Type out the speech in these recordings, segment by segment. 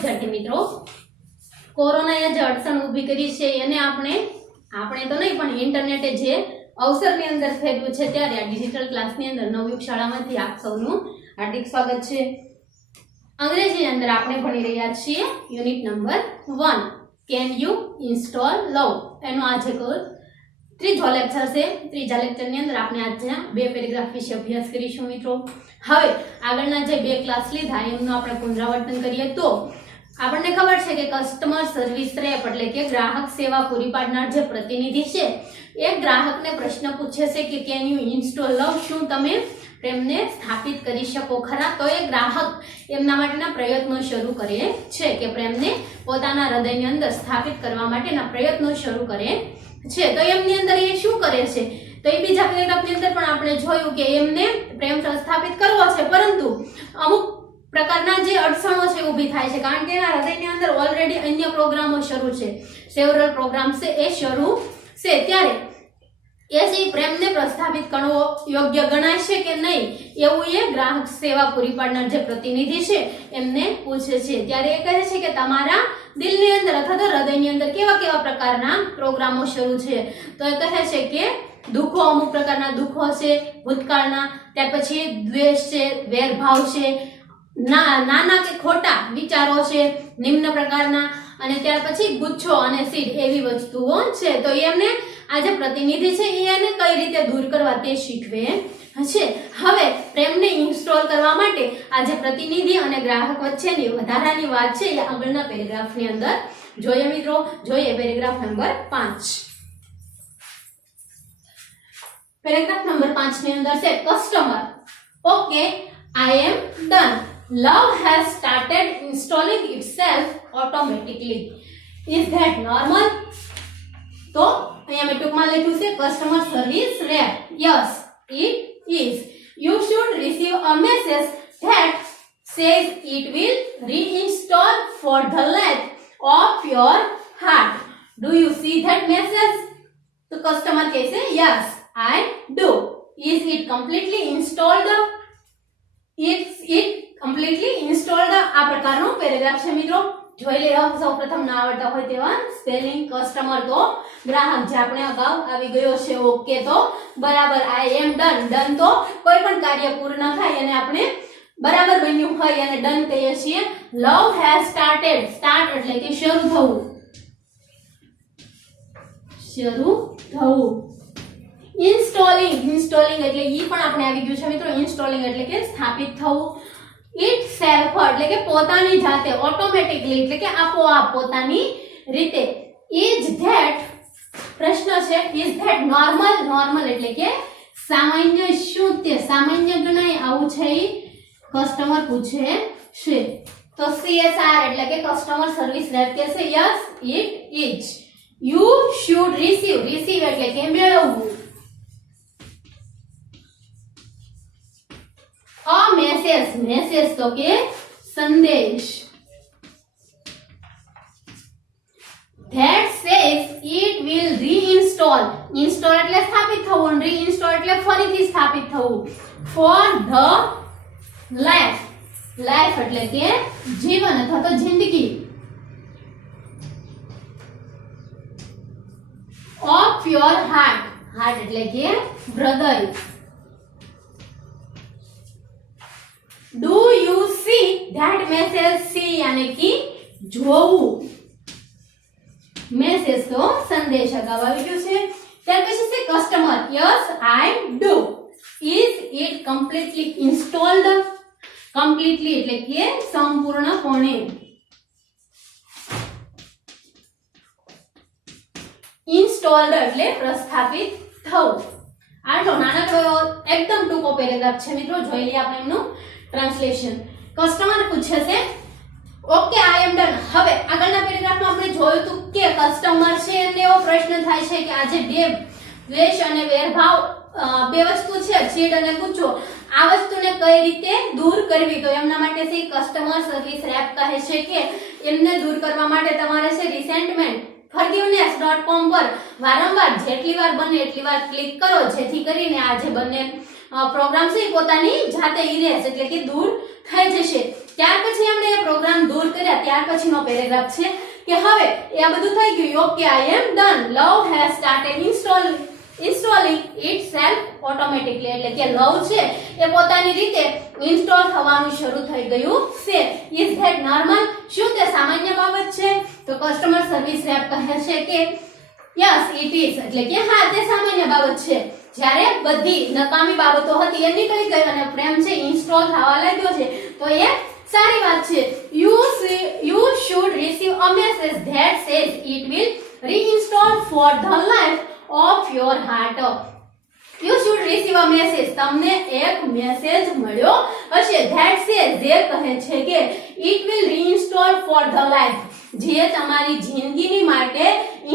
વિદ્યાર્થી મિત્રો, કોરોનાએ જે અડચણ ઊભી કરી છે એને આપણે તો નહીં પણ ઇન્ટરનેટે જે અવસરની અંદર ફેરવ્યું છે ત્યારે આ ડિજિટલ ક્લાસની અંદર નવયુગ શાળામાંથી આપ સૌનું હાર્દિક સ્વાગત છે. અંગ્રેજી અંદર આપણે ભણી રહ્યા છીએ unit number 1 can you install love એનો આજે ત્રીજો લેક્ચર છે. ત્રીજા લેક્ચરની અંદર આપણે આજે બે પેરેગ્રાફ વિશે અભ્યાસ કરીશું મિત્રો. હવે આગળના જે બે ક્લાસ લીધા એમનું આપણે પુનરાવર્તન કરીએ તો આપણને ખબર છે કે કસ્ટમર સર્વિસ રેપ એટલે કે ગ્રાહક સેવા પૂરી પાડનાર જે પ્રતિનિધિ છે એ ગ્રાહકને પ્રશ્ન પૂછે છે કે કેન યુ ઇન્સ્ટોલ લવ, શું તમે પ્રેમને સ્થાપિત કરી શકો ખરા? તો એ ગ્રાહક એમના માટેના પ્રયત્નો શરૂ કરે છે કે પ્રેમને પોતાના હૃદયની અંદર સ્થાપિત કરવા માટેના પ્રયત્નો શરૂ કરે છે. તો એમની અંદર એ શું કરે છે? તો એ બીજા પેરેગ્રાફની અંદર પણ આપણે જોયું કે એમને પ્રેમ સ્થાપિત કરવો છે, પરંતુ અમુક પ્રકારના જે અડચણો છે ઊભી થાય છે, કારણ કે એના હૃદયની અંદર ઓલરેડી અન્ય પ્રોગ્રામો શરૂ છે, સેવરલ પ્રોગ્રામ છે એ શરૂ છે. ત્યારે એ જે પ્રેમને પ્રસ્થાપિત કરવો યોગ્ય ગણાય છે કે નહીં એવું એ ગ્રાહક સેવા પૂરી પાડનાર જે પ્રતિનિધિ છે એમને પૂછે છે. ત્યારે એ કહે છે કે તમારા દિલની અંદર અથવા તો હૃદયની અંદર કેવા કેવા પ્રકારના પ્રોગ્રામો શરૂ છે? તો એ કહે છે કે દુઃખો, અમુક પ્રકારના દુઃખો છે ભૂતકાળના, ત્યાર પછી દ્વેષ છે, વેરભાવ છે, નાના કે ખોટા વિચારો છે નિમ્ન પ્રકારના, અને ત્યાર પછી ગુચ્છો અને સીડ એવી વસ્તુઓ છે. તો એમને આ જે પ્રતિનિધિ છે એને કઈ રીતે દૂર કરવા તે શીખવે છે. હવે પ્રેમને ઇન્સ્ટોલ કરવા માટે આ જે પ્રતિનિધિ અને ગ્રાહક વચ્ચેની વધારાની વાત છે એ આગળના પેરેગ્રાફની અંદર જોઈએ મિત્રો. જોઈએ પેરેગ્રાફ નંબર 5. પેરેગ્રાફ નંબર 5 ની અંદર છે customer okay I am done, love has started installing itself automatically, is that normal? તો અહીંયા મેં ટૂંકમાં લખ્યું છે customer service rep. yes it is. you should receive a message that says it will reinstall for the life of your heart. do you see that message? તો customer કહે છે yes I do. is it completely installed? it completely installed. આ પ્રકારનો paragraph છે મિત્રો. જોઈ લેવા સૌપ્રથમ ના આવડતા હોય તેવા સ્પેલિંગ. કસ્ટમર તો ગ્રાહક જે આપણે અગાઉ આવી ગયો છે. ઓકે તો બરાબર. આઈ એમ ડન, ડન તો કોઈ પણ કાર્ય પૂર્ણ થાય અને આપણે બરાબર બન્યું હોય અને ડન કહીએ છીએ. લવ હેઝ સ્ટાર્ટેડ, સ્ટાર્ટ એટલે કે શરૂ થવું, શરૂ થવું. ઇન્સ્ટોલિંગ, ઇન્સ્ટોલિંગ એટલે ઈ પણ આપણે આવી ગયું છે મિત્રો. ઇન્સ્ટોલિંગ એટલે કે સ્થાપિત થવું. ઇટ સેલ્ફ એટલે કે પોતાની જાતે, ઓટોમેટિકલી એટલે કે આપોઆપ પોતાની રીતે. ઇઝ ધેટ પ્રશ્ન છે, ઇઝ ધેટ નોર્મલ, નોર્મલ એટલે કે સામાન્ય, શું તે સામાન્ય ગણાય આવું છે એ કસ્ટમર પૂછે છે. તો CSR એટલે કે કસ્ટમર સર્વિસ રેપ કે છે yes it is. You should receive, receive એટલે કે મેળવવું. a message, message તો કે સંદેશ. that says it will reinstall, install એટલે સ્થાપિત થવું, reinstall એટલે ફરીથી સ્થાપિત થવું. for the life, life એટલે કે જીવન અથવા તો જિંદગી. of your heart, heart એટલે કે હૃદય. do you see that message? see यानी कि જોવું, મેસેજ તો સંદેશ અગાઉ આવી ગયો છે. ત્યાર પછી છે customer yes I do. is it completely installed? completely એટલે કે સંપૂર્ણપણે. installed એટલે પ્રસ્થાપિત થવું. આટલો નાનકડો એકદમ ટૂંકો પેરેગ્રાફ છે મિત્રો. જોઈ લઈએ આપણે એમનું ટ્રાન્સલેશન. કસ્ટમર પૂછે છે ઓકે આઈ એમ ડન. હવે આગળના પેરેગ્રાફમાં આપણે જોયું હતું કે કસ્ટમર છે એટલે એવો પ્રશ્ન થાય છે કે આજે બે દ્વેષ અને વેરભાવ બે વસ્તુ છે, ચીડ અને ગુસ્સો, આ વસ્તુને કઈ રીતે દૂર કરવી? તો એમના માટે છે કસ્ટમર સર્વિસ રેપ કહે છે કે એમને દૂર કરવા માટે તમારે છે રિસેન્ટમેન્ટ forgiveness.com પર વારંવાર જેટલી વાર બને એટલી વાર ક્લિક કરો, જેથી કરીને આ જે બંને પ્રોગ્રામ છે એ પોતાની જાતે ઇરેઝ એટલે કે દૂર થઈ જશે. ત્યાર પછી આપણે એ પ્રોગ્રામ દૂર કર્યા ત્યાર પછીનો પેરેગ્રાફ છે કે હવે એ આ બધું થઈ ગયું. Okay, I am done. Love has started installing itself automatically એટલે કે લવ છે એ પોતાની રીતે ઇન્સ્ટોલ થવાનું શરૂ થઈ ગયું છે. Is that normal? શું તે સામાન્ય બાબત છે? તો કસ્ટમર સર્વિસ રેપ કહે છે કે યસ ઇટ ઇઝ એટલે કે હા તે સામાન્ય બાબત છે. જ્યારે બધી નકામી બાબતો હતી એ નીકળી ગઈ અને પ્રેમ છે ઇન્સ્ટોલ થવા લાગ્યો છે તો એ સારી વાત છે. You should receive a message that says it will reinstall for the life of your heart. You should receive a message. તમને એક મેસેજ મળ્યો હશે that says જે કહે છે કે it will reinstall for the life જે તમારી જિંદગીની માટે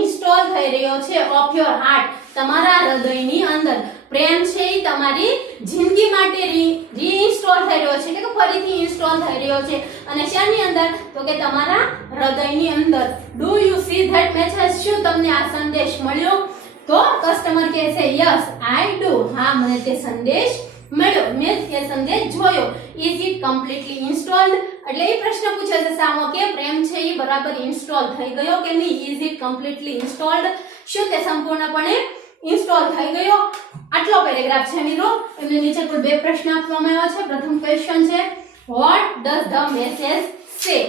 ઇન્સ્ટોલ થઈ રહ્યો છે of your heart તમારા હૃદયની અંદર. પ્રેમ છે એ તમારી જિંદગી માટે રીઇન્સ્ટોલ થઈ રહ્યો છે એટલે કે ફરીથી ઇન્સ્ટોલ થઈ રહ્યો છે અને શાની અંદર? તો કે તમારા હૃદયની અંદર. Do you C that message? શું તમને આ સંદેશ મળ્યો? તો કસ્ટમર કહે છે યસ આઈ ડુ. હા મને તે સંદેશ મળ્યો, મેં તે સંદેશ જોયો. Is it completely installed? એટલે એ પ્રશ્ન પૂછે છે સામો કે પ્રેમ છે એ બરાબર ઇન્સ્ટોલ થઈ ગયો કે નહીં? Is it completely installed? શું તે સંપૂર્ણપણે ઇન્સ્ટોલ થઈ ગયો? આટલો પેરેગ્રાફ છે મિત્રો. એમની નીચે કુલ બે પ્રશ્ન આપવામાં આવ્યા છે. પ્રથમ ક્વેશ્ચન છે what does the message say?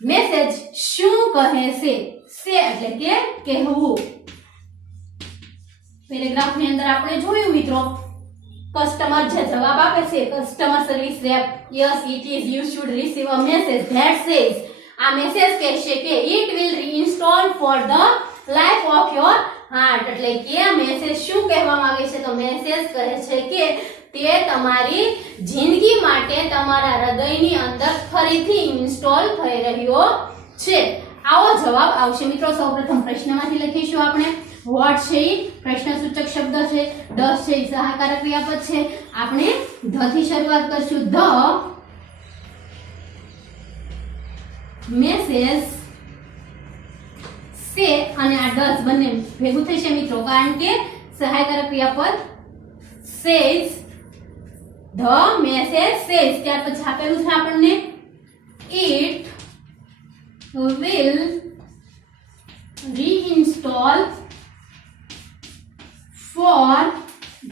Message શું કહે છે? સે એટલે કે કહેવું. પેરેગ્રાફની અંદર આપણે જોયું મિત્રો કસ્ટમર જે જવાબ આપે છે customer service rep yes it is you should receive a message that says આ મેસેજ કહેશે કે it will reinstall for the life of your heart એટલે કે આ મેસેજ શું કહેવા માંગે છે? તો મેસેજ કહે છે કે તે તમારી જિંદગી માટે તમારા હૃદયની અંદર ફરીથી ઇન્સ્ટોલ થઈ રહ્યો છે. આવો જવાબ આવશે મિત્રો. સૌપ્રથમ પ્રશ્નમાંથી લખીશું આપણે વોટ છે એ પ્રશ્નસૂચક શબ્દ છે, ડઝ છે એ સહાયકારક ક્રિયાપદ છે. આપણે ધ થી શરૂઆત કરશું. ધ મેસેજ સે અને આ ડઝ બંને ભેગું થશે મિત્રો કારણ કે સહાયકારક ક્રિયાપદ સેઝ. ધ મેસેજ સેઝ ત્યાર પછી આપેલું છે આપણને it will reinstall for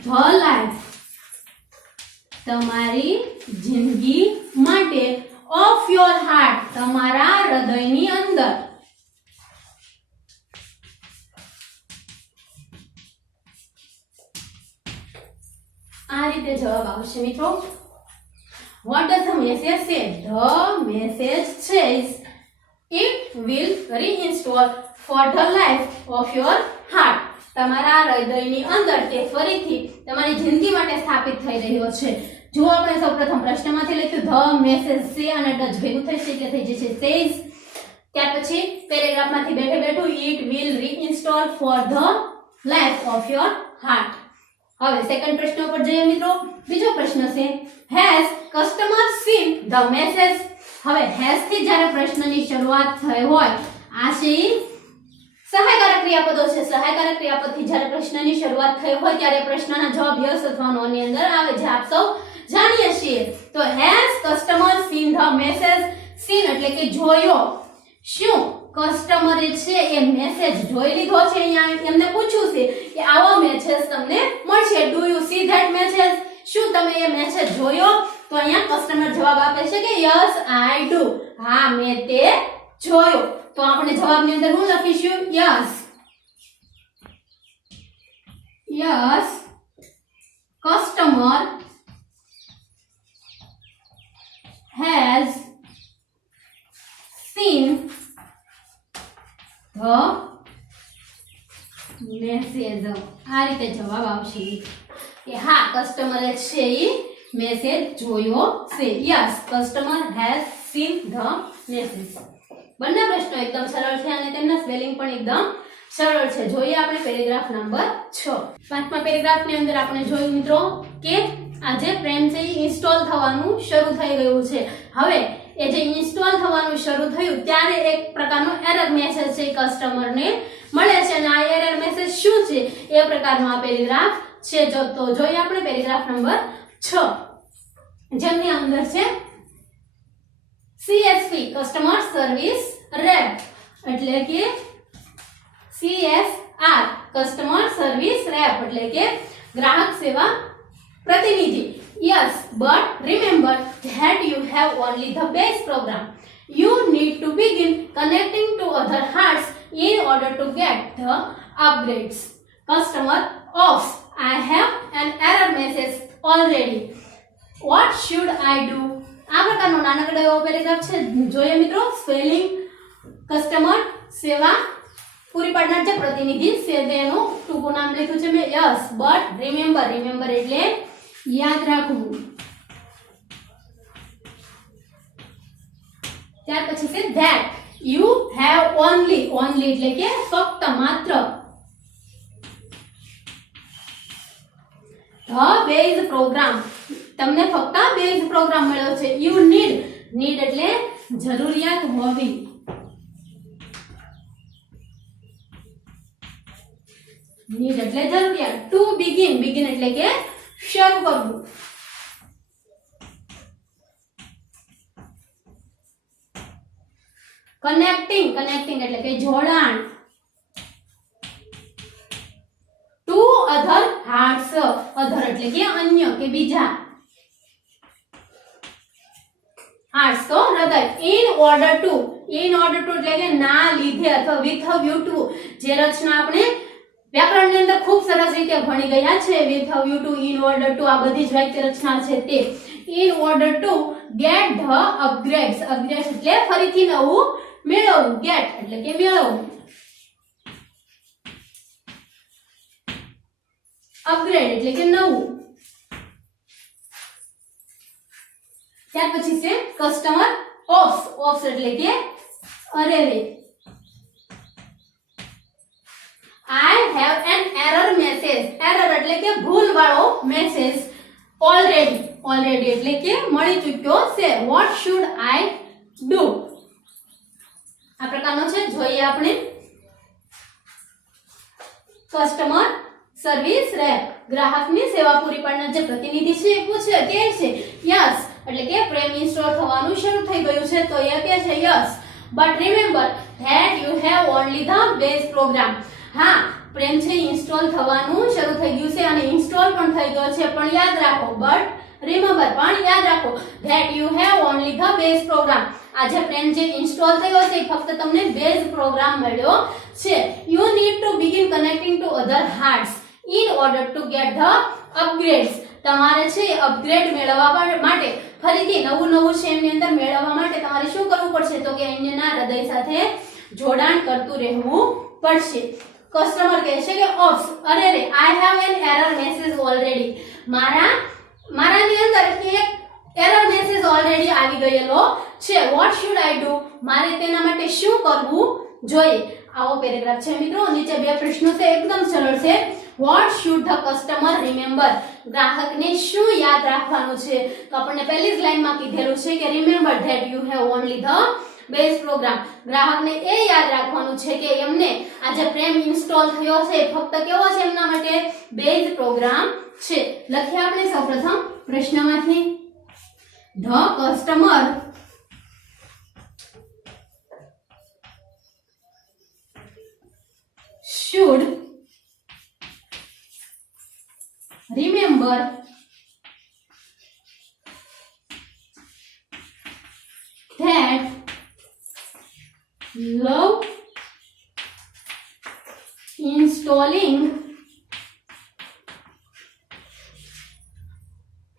the life તમારી જિંદગી માટે of your heart તમારા હૃદયની અંદર. આ રીતે જવાબ આવશે મિત્રો. what does the message say? The message says it will reinstall for the life of your heart તમારા હૃદયની અંદર તે ફરીથી તમારી જિંદગી માટે સ્થાપિત થઈ રહ્યો છે. જો આપણે સૌપ્રથમ પ્રશ્નમાંથી લખ્યું ધ મેસેજ સે અને ડઝ ભેગું થશે એટલે થઈ જશે સેઝ. ત્યાર પછી પેરેગ્રાફમાંથી બેઠે બેઠું it will reinstall for the life of your heart. હવે સેકન્ડ પ્રશ્ન પર જઈએ મિત્રો. બીજો પ્રશ્ન છે has customer seen the message? હવે હેઝ થી જ્યારે પ્રશ્નની શરૂઆત થઈ હોય આ છે સહાયકારક ક્રિયાપદો છે. સહાયકારક ક્રિયાપદથી જ્યારે પ્રશ્નની શરૂઆત થઈ હોય ત્યારે પ્રશ્નના જવાબ યસ અથવા નો ની અંદર આવે જે આપ સૌ જાણીએ છીએ. તો has customer seen the message? Scene એટલે કે જોયો. શું કસ્ટમરે છે એ મેસેજ જોઈ લીધો છે? અહીંયા એમને પૂછ્યું છે કે આવો મેસેજ તમને મળશે. Do you C that message? શું તમે એ મેસેજ જોયો? તો અહીંયા કસ્ટમર જવાબ આપે છે કે યસ આઈ ડુ. હા મેં તે જોયો. તો આપણે જવાબની અંદર શું લખીશું? Yes yes customer has seen the message. આ રીતે જવાબ આવશે કે હા કસ્ટમરે છે એ મેસેજ જોયો છે. Yes customer has scene the message. બંને પ્રશ્નો એકદમ સરળ છે અને તેમના સ્પેલિંગ પણ એકદમ સરળ છે. જોઈએ આપણે પેરેગ્રાફ નંબર 6. પાંચમા પેરેગ્રાફની અંદર આપણે જોયું મિત્રો કે આજે પ્રેમ છે ઇન્સ્ટોલ થવાનું શરૂ થઈ ગયું છે. હવે એ જે ઇન્સ્ટોલ થવાનું શરૂ થયું ત્યારે એક પ્રકારનો એરર મેસેજ છે કસ્ટમરને મળે છે અને આ એરર મેસેજ શું છે એ પ્રકારનો આ પેરેગ્રાફ છે. જો તો જોઈએ આપણે પેરેગ્રાફ નંબર 6 જેમની અંદર છે CSP કસ્ટમર સર્વિસ રેપ એટલે કે CSR કસ્ટમર સર્વિસ રેપ એટલે કે ગ્રાહક સેવા પ્રતિનિધિ. Yes, but remember that you have only the base program. You need to begin connecting to other hearts in order to get the upgrades. Customer ops. I have an error message already. What should I do? આ પ્રકારનો નાનકડો એવો paragraph છે. જોઈએ મિત્રો spelling customer સેવા પૂરી પાડનાર જે પ્રતિનિધિ છે તેનું ટૂંકું નામ લખ્યું છે મેં. Yes but remember. રિમેમ્બર એટલે યાદ રાખવું. ત્યાર પછી છે that you have only. Only એટલે કે ફક્ત માત્ર. ધ બેઝ પ્રોગ્રામ તમને ફક્ત બેઝ પ્રોગ્રામ મળ્યો છે. You need. નીડ એટલે જરૂરિયાત હોવી. નીડ એટલે જરૂરિયાત. Two begin. બિગિન એટલે કે શરૂ કરવું. કનેક્ટિંગ. કનેક્ટિંગ એટલે કે જોડાણ. To other hearts. અધર એટલે કે અન્ય કે બીજા. હાર્ટ્સ તો હૃદય. In order to. In order to એટલે કે ના લીધે અથવા વિથ વ્યુ ટુ. જે રચના આપણે વ્યાકરણની અંદર ખૂબ સરસ રીતે ભણી ગયા છે. With view two, in order to, આ બધી જ વાક્ય રચના છે તે. In order to get the અપગ્રેડ્સ. અપગ્રેડ્સ એટલે ફરીથી નવું મેળવવું. ગેટ એટલે કે મેળવવું. અપગ્રેડ એટલે કે નવું. ત્યાર પછી છે કસ્ટમર ઓપ્સ. ઓપ્સ એટલે કે અરે રે. I have an error message. Error એટલે કે ભૂલ વાળો મેસેજ. already. already એટલે કે મળી ચૂક્યો છે. what should I do? આ પ્રકારનો છે. જોઈએ આપણે કસ્ટમર સર્વિસ રેપ ગ્રાહકની સેવા પૂરી પાડનાર જે પ્રતિનિધિ છે એ પૂછે કે છે યસ એટલે કે પ્રેમ ઇન્સ્ટોલ થવાનું શરૂ થઈ ગયું છે. તો એ કહે છે yes but remember that you have only the base program. હા પ્રેમ છે ઇન્સ્ટોલ થવાનું શરૂ થઈ ગયું છે અને ઇન્સ્ટોલ પણ થઈ ગયો છે. પણ યાદ રાખો બટ રિમેમ્બર પણ યાદ રાખો that you have only the base program. આ જે પ્રેમ જે ઇન્સ્ટોલ થયો છે ફક્ત તમને બેઝ પ્રોગ્રામ મળ્યો છે. You need to begin connecting to other hearts in order to get the અપગ્રેડ્સ. તમારે છે અપગ્રેડ મેળવવા માટે ફરીથી નવું છે એની અંદર મેળવવા માટે તમારે શું કરવું પડશે? તો કે અન્યના હૃદય સાથે જોડાણ કરતું રહેવું પડશે. કસ્ટમર કહે છે કે ઓપ્સ અરે રે I have an error message already. મારાની અંદર એક એરર મેસેજ ઓલરેડી આવી ગયેલો છે. What should I do? મારે તેના માટે શું કરવું જોઈએ? આવો પેરેગ્રાફ છે મિત્રો. નીચે બે પ્રશ્નો છે એકદમ સરળ છે. What should the customer remember? ગ્રાહકને શું યાદ રાખવાનું છે? તો આપણને પહેલી જ લાઈનમાં કીધેલું છે કે remember that you have only the base program. ગ્રાહકને એ યાદ રાખવાનું છે કે એમને આ જે પ્રેમ ઇન્સ્ટોલ થયો છે ફક્ત કેવો છે એમના માટે બેઝ પ્રોગ્રામ છે. લખીએ આપણે સૌપ્રથમ પ્રશ્નમાંથી the customer should remember that love installing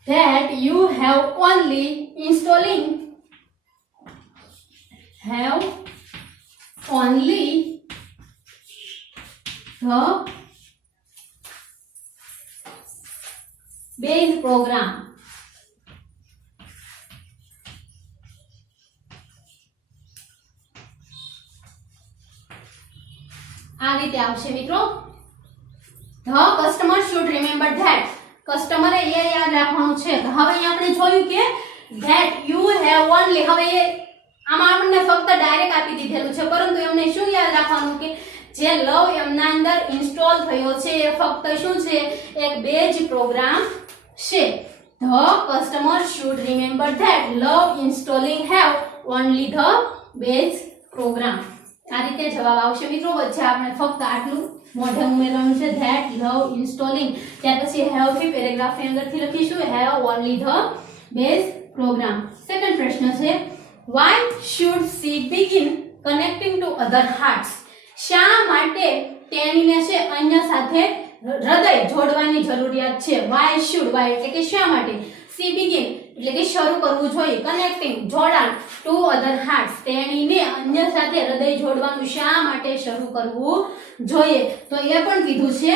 that you have only the base program. આ રીતે આવશે મિત્રો. The customer should remember that. કસ્ટમરે એ યાદ રાખવાનું છે. હવે અહીં આપણે જોયું કે ધેટ યુ હેવ ઓનલી. હવે આમાં આપણને ફક્ત ડાયરેક્ટ આપી દીધેલું છે પરંતુ એમને શું યાદ રાખવાનું કે જે લવ એમના અંદર ઇન્સ્ટોલ થયો છે એ ફક્ત શું છે, એક બેઝ પ્રોગ્રામ છે. The customer should remember that love installing have only the base program. આ રીતે જવાબ આવશે મિત્રો. વચ્ચે આપણે ફક્ત આટલું મોઢે ઉમેરવાનું છે, that love installing. ત્યાર પછી have થી પેરેગ્રાફ ની અંદરથી લખીશું have only the base program. Second પ્રશ્ન છે, why should she begin connecting to other hearts? શા માટે તેણીને છે અન્ય સાથે હૃદય જોડવાની જરૂરિયાત છે. why should, why એટલે કે શા માટે, she begin એટલે કે શરૂ કરવું જોઈએ, કનેક્ટિંગ જોડાણ, ટુ અધર હાર્ટ્સ તેણીને અન્ય સાથે હૃદય જોડવાનું શા માટે શરૂ કરવું જોઈએ. તો એ પણ કીધું છે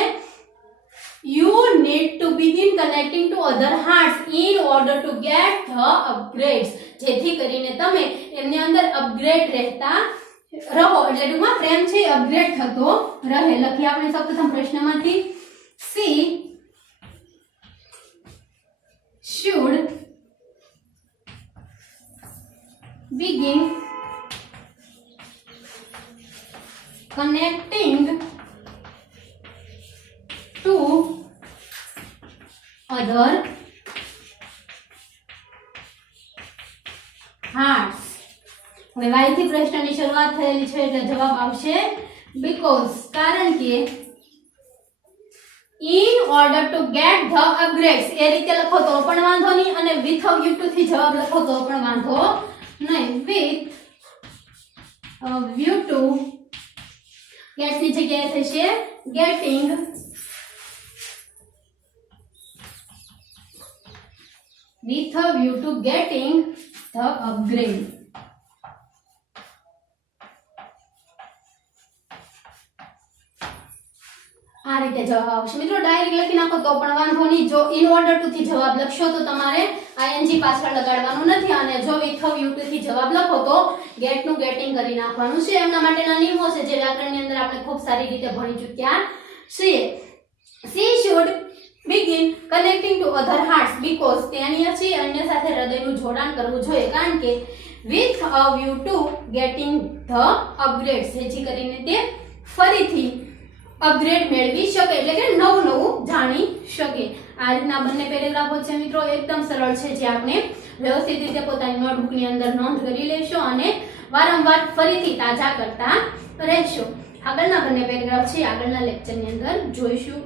you need to begin connecting to other hearts in order to get the upgrades. જેથી કરીને તમે એમની અંદર અપગ્રેડ રહેતા રહો, એટલે ટૂંકમાં પ્રેમ છે અપગ્રેડ થતો રહે. લખી આપણે સૌપ્રથમ પ્રશ્નમાંથી, she should begin connecting to other hearts. હવે y થી પ્રશ્નની શરૂઆત થયેલી છે એટલે જવાબ આવશે because, કારણ કે in order to get the upgrades એ રીતે લખો તો પણ વાંધો નહીં, અને with a view to થી જવાબ લખો તો પણ વાંધો નહીં. with a view to get ની જગ્યાએ થશે getting with a view to getting the upgrade. આ રીતે જવાબ આવશે મિત્રો. ડાયરેક્ટ લખી નાખો તો પણ વાંધો નહીં. જો ઇન ઓર્ડર ટુ થી જવાબ લખશો તો તમારે ing પાછળ લગાડવાનું નથી, અને જો વિથ યુ ટુ થી જવાબ લખો તો ગેટ નું ગેટિંગ કરી નાખવાનું છે. એમના માટેના નિયમો છે જે વ્યાકરણની અંદર આપણે ખૂબ સારી રીતે ભણી ચૂક્યા છીએ. she should begin connecting to other hearts because તેણીએ છે અન્ય સાથે હૃદયનું જોડાણ કરવું જોઈએ, કારણ કે with a view to getting the upgrades જેથી કરીને તે ફરીથી અપગ્રેડ મેળવી શકે, એટલે કે નવું નવું જાણી શકે. આ રીતના બંને પેરેગ્રાફો છે મિત્રો, એકદમ સરળ છે, જે આપણે વ્યવસ્થિત રીતે પોતાની નોટબુકની અંદર નોંધ કરી લેશો અને વારંવાર ફરીથી તાજા કરતા રહેશો. આગળના બંને પેરેગ્રાફ છે આગળના લેક્ચરની અંદર જોઈશું.